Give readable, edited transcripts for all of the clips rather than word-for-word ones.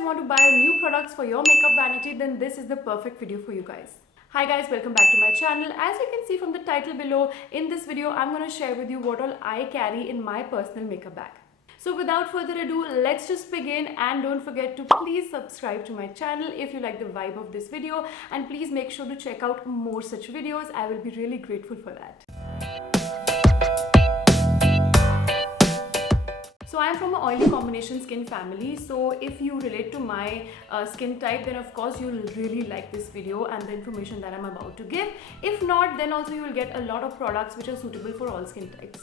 guys want to buy new products for your makeup vanity, then this is the perfect video for you guys. Hi guys, welcome back to my channel. As you can see from the title below, in this video I'm going to share with you what all I carry in my personal makeup bag. So without further ado, let's just begin, and don't forget to please subscribe to my channel if you like the vibe of this video, and please make sure to check out more such videos. I will be really grateful for that. So I am from an oily combination skin family, so if you relate to my skin type, then of course you'll really like this video and the information that I'm about to give. If not, then also you will get a lot of products which are suitable for all skin types.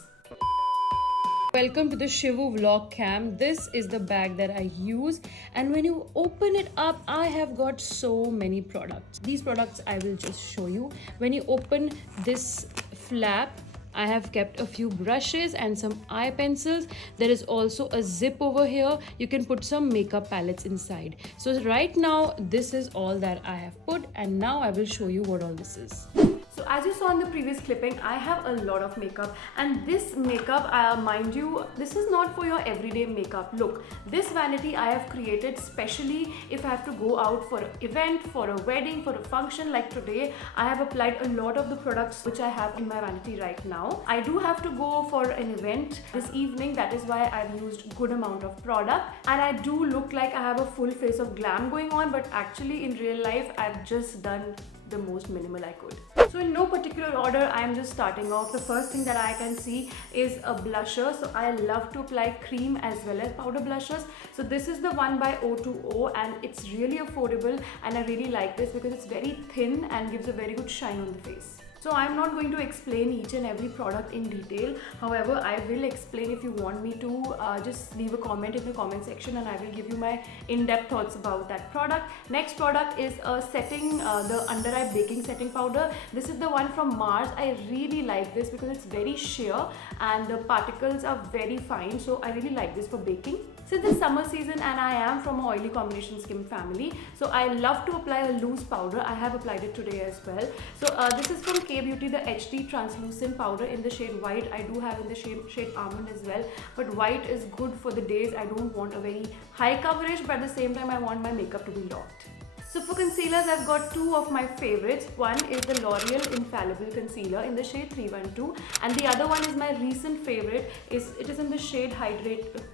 Welcome to the Shivu vlog cam. This is the bag that I use, and when you open it up, I have got so many products. These products I will just show you. When you open this flap, I have kept a few brushes and some eye pencils. There is also a zip over here. You can put some makeup palettes inside. So right now, this is all that I have put, and now I will show you what all this is. So as you saw in the previous clipping, I have a lot of makeup, and this makeup, mind you, this is not for your everyday makeup. Look, this vanity I have created specially if I have to go out for an event, for a wedding, for a function like today. I have applied a lot of the products which I have in my vanity right now. I do have to go for an event this evening, that is why I've used good amount of product, and I do look like I have a full face of glam going on, but actually in real life I've just done the most minimal I could. So in no particular order, I am just starting off. The first thing that I can see is a blusher. So I love to apply cream as well as powder blushers. So this is the one by O2O, and it's really affordable, and I really like this because it's very thin and gives a very good shine on the face. So I'm not going to explain each and every product in detail. However, I will explain. If you want me to, just leave a comment in the comment section and I will give you my in-depth thoughts about that product. Next product is a setting, the under eye baking setting powder. This is the one from Mars. I really like this because it's very sheer and the particles are very fine. So I really like this for baking. Since it's summer season and I am from an oily combination skin family, so I love to apply a loose powder. I have applied it today as well. So this is from K-Beauty, the HD translucent powder in the shade white. I do have in the shade almond as well, but white is good for the days I don't want a very high coverage, but at the same time I want my makeup to be locked. So for concealers, I've got two of my favorites. One is the L'Oreal Infallible Concealer in the shade 312, and the other one is my recent favorite. It is in the shade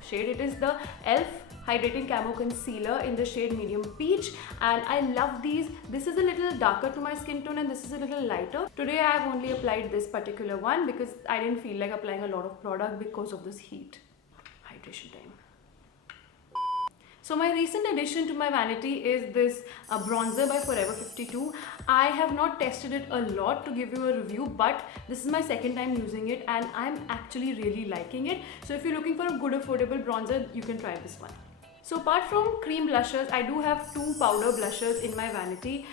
shade. It is the e.l.f. Hydrating Camo Concealer in the shade Medium Peach, and I love these. This is a little darker to my skin tone and this is a little lighter. Today I have only applied this particular one because I didn't feel like applying a lot of product because of this heat. Hydration time. So my recent addition to my vanity is this bronzer by Forever 52. I have not tested it a lot to give you a review, but this is my second time using it and I'm actually really liking it. So if you're looking for a good affordable bronzer, you can try this one. So apart from cream blushers, I do have two powder blushers in my vanity.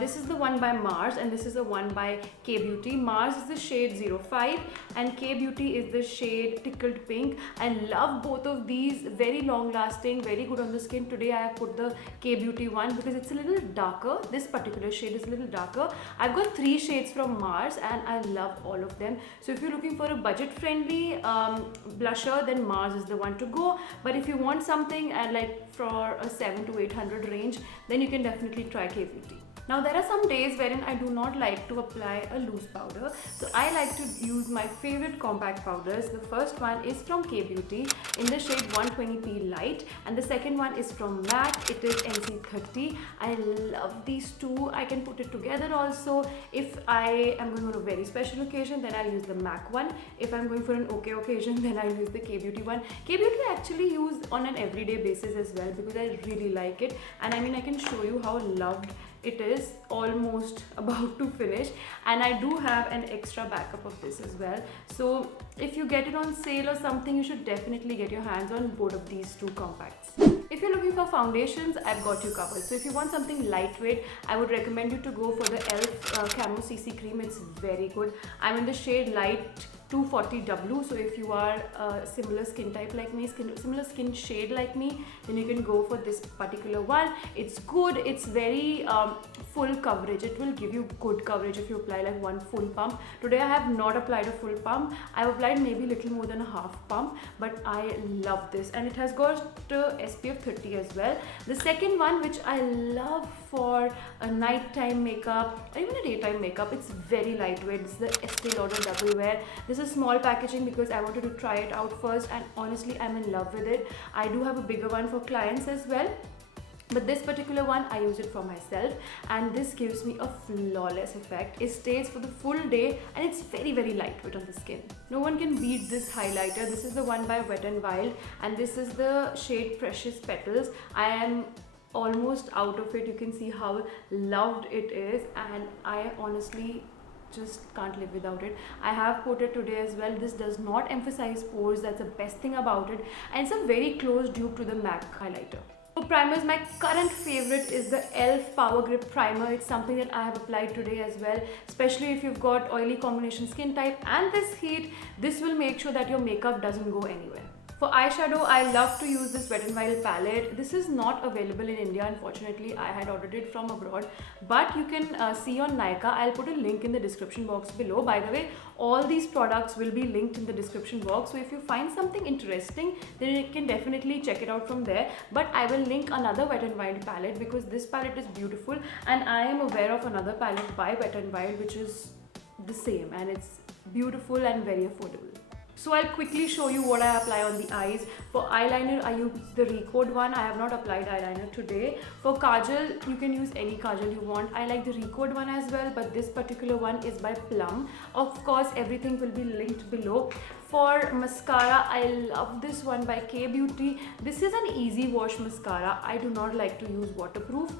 This is the one by Mars and this is the one by K-Beauty. Mars is the shade 05 and K-Beauty is the shade Tickled Pink. I love both of these, very long lasting, very good on the skin. Today I have put the K-Beauty one because it's a little darker. This particular shade is a little darker. I've got three shades from Mars and I love all of them. So if you're looking for a budget friendly blusher, then Mars is the one to go. But if you want something like for a 700 to 800 range, then you can definitely try K-Beauty. Now there are some days wherein I do not like to apply a loose powder, so I like to use my favorite compact powders. The first one is from K-Beauty in the shade 120p Light, and the second one is from MAC. It is NC30. I love these two. I can put it together also. If I am going on a very special occasion, then I'll use the MAC one. If I'm going for an okay occasion, then I'll use the K-Beauty one. K-Beauty I actually use on an everyday basis as well because I really like it, and I mean I can show you how loved it is, almost about to finish, and I do have an extra backup of this as well. So if you get it on sale or something, you should definitely get your hands on both of these two compacts. If you're looking for foundations, I've got you covered. So if you want something lightweight, I would recommend you to go for the e.l.f. Camo CC Cream. It's very good. I'm in the shade Light 240W. So if you are a similar skin type like me, similar skin shade like me, then you can go for this particular one. It's good, it's very full coverage. It will give you good coverage if you apply like one full pump. Today I have not applied a full pump. I've applied maybe little more than a half pump, but I love this, and it has got SPF 30 as well. The second one, which I love for a nighttime makeup or even a daytime makeup, it's very lightweight. This is the Estee Lauder Double Wear. This is small packaging because I wanted to try it out first, and honestly I'm in love with it. I do have a bigger one for clients as well, but this particular one I use it for myself, and this gives me a flawless effect. It stays for the full day, and it's very lightweight on the skin. No one can beat this highlighter. This is the one by Wet n Wild, and this is the shade Precious Petals. I am almost out of it. You can see how loved it is, and I honestly just can't live without it. I have quoted today as well. This does not emphasize pores. That's the best thing about it, and it's a very close dupe to the MAC highlighter. For primers, my current favorite is the e.l.f. Power Grip Primer. It's something that I have applied today as well, especially if you've got oily combination skin type and this heat. This will make sure that your makeup doesn't go anywhere. For eyeshadow, I love to use this Wet n Wild palette. This is not available in India, unfortunately. I had ordered it from abroad, but you can see on Nykaa. I'll put a link in the description box below. By the way, all these products will be linked in the description box, so if you find something interesting, then you can definitely check it out from there. But I will link another Wet n Wild palette because this palette is beautiful, and I am aware of another palette by Wet n Wild which is the same, and it's beautiful and very affordable. So I'll quickly show you what I apply on the eyes. For eyeliner, I use the Recode one. I have not applied eyeliner today. For kajal, you can use any kajal you want. I like the Recode one as well, but this particular one is by Plum. Of course, everything will be linked below. For mascara, I love this one by K Beauty. This is an easy wash mascara. I do not like to use waterproof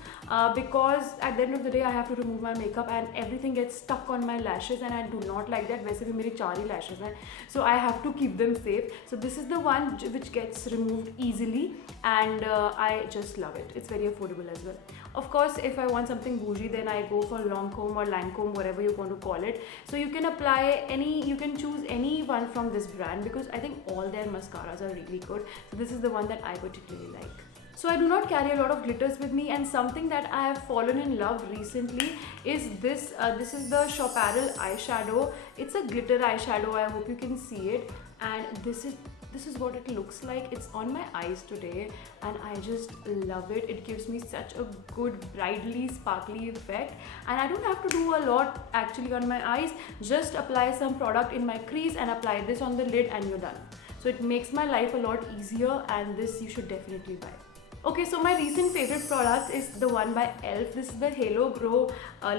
because at the end of the day I have to remove my makeup and everything gets stuck on my lashes, and I do not like that. वैसे भी मेरी 4 ही lashes हैं, so I have to keep them safe. So this is the one which gets removed easily, and I just love it. It's very affordable as well. Of course, if I want something bougie, then I go for Lancome or Lancome, whatever you want to call it. So you can apply any, you can choose any one from this brand because I think all their mascaras are really good. So this is the one that I particularly like. So I do not carry a lot of glitters with me, and something that I have fallen in love recently is this. This is the Shopparel eyeshadow. It's a glitter eyeshadow. I hope you can see it, and this is what it looks like. It's on my eyes today, and I just love it. It gives me such a good brightly sparkly effect, and I don't have to do a lot actually on my eyes. Just apply some product in my crease and apply this on the lid, and you're done. So it makes my life a lot easier, and this you should definitely buy. Okay, so my recent favorite product is the one by e.l.f. This is the Halo Glow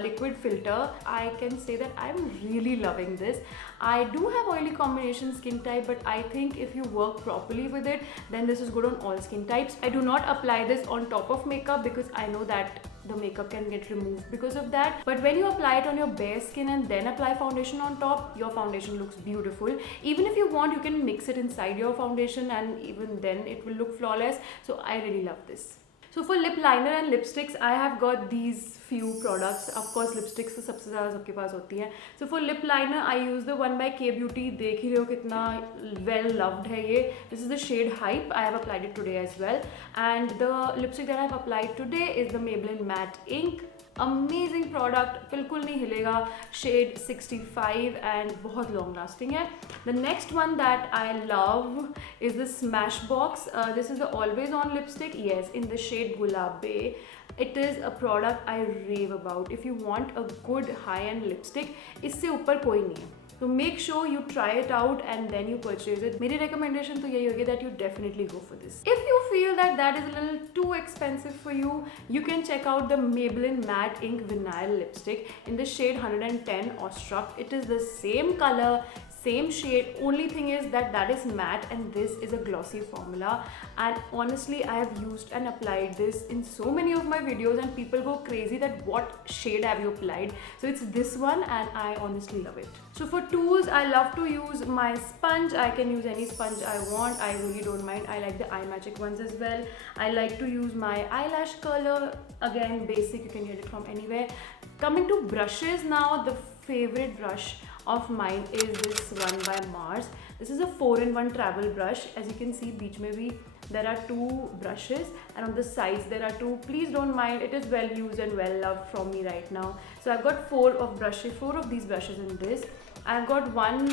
liquid filter. I can say that I'm really loving this. I do have oily combination skin type, but I think if you work properly with it, then this is good on all skin types. I do not apply this on top of makeup because I know that the makeup can get removed because of that. But when you apply it on your bare skin and then apply foundation on top, your foundation looks beautiful. Even if you want, you can mix it inside your foundation and even then it will look flawless. So I really love this. So for lip liner and lipsticks, I have got these few products. Of course, lipsticks तो सबसे ज़्यादा सबके पास होती हैं. So for lip liner, I use the one by K Beauty. देख ही रहे हो कितना well loved है ये. This is the shade Hype. I have applied it today as well. And the lipstick that I have applied today is the Maybelline Matte Ink. Amazing product, बिल्कुल नहीं हिलेगा. Shade 65 and बहुत long lasting है. The next one that I love is the Smashbox. This is the always on lipstick. Yes, in the shade Gulabe. It is a product I rave about. If you want a good high-end lipstick, इससे ऊपर कोई नहीं है. So make sure you try it out and then you purchase it. मेरी recommendation तो यही होगी that you definitely go for this. If you feel that that is a little too expensive for you, you can check out the Maybelline Matte Ink Vinyl Lipstick in the shade 110 Awestruck. It is the same color, same shade. Only thing is that that is matte and this is a glossy formula. And honestly, I have used and applied this in so many of my videos and people go crazy that what shade have you applied. So it's this one and I honestly love it. So for tools, I love to use my sponge. I can use any sponge I want. I really don't mind. I like the iMagic ones as well. I like to use my eyelash curler. Again, basic, you can get it from anywhere. Coming to brushes now, the favorite brush of mine is this one by Mars. This is a 4-in-1 travel brush. As you can see, beech mein bhi there are 2 brushes, and on the sides there are 2. Please don't mind, it is well used and well loved from me right now. So I've got 4 of these brushes in this. I've got one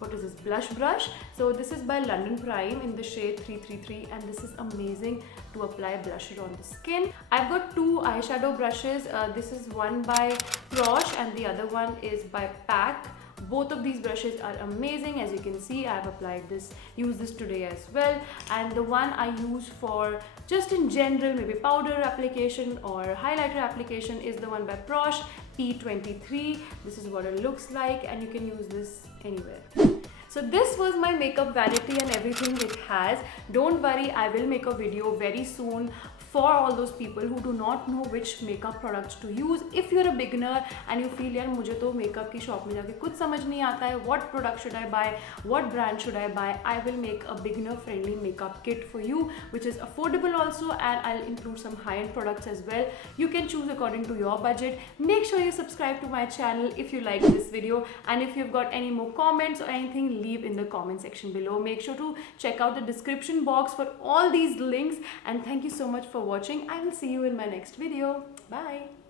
what is this, blush brush. So this is by London Prime in the shade 333, and this is amazing to apply blusher on the skin. I've got 2 eyeshadow brushes. This is one by Prosh and the other one is by PAC. Both of these brushes are amazing. As you can see, I've applied this, used this today as well. And the one I use for just in general, maybe powder application or highlighter application, is the one by Prosh P23. This is what it looks like, and you can use this anywhere. So this was my makeup vanity and everything it has. Don't worry, I will make a video very soon for all those people who do not know which makeup products to use. If you're a beginner and you feel यार मुझे तो makeup की shop में जाके कुछ समझ नहीं आता है, what product should I buy, what brand should I buy, I will make a beginner friendly makeup kit for you, which is affordable also, and I'll include some high-end products as well. You can choose according to your budget. Make sure you subscribe to my channel if you like this video, and if you've got any more comments or anything, leave in the comment section below. Make sure to check out the description box for all these links, and thank you so much for watching. I will see you in my next video. Bye.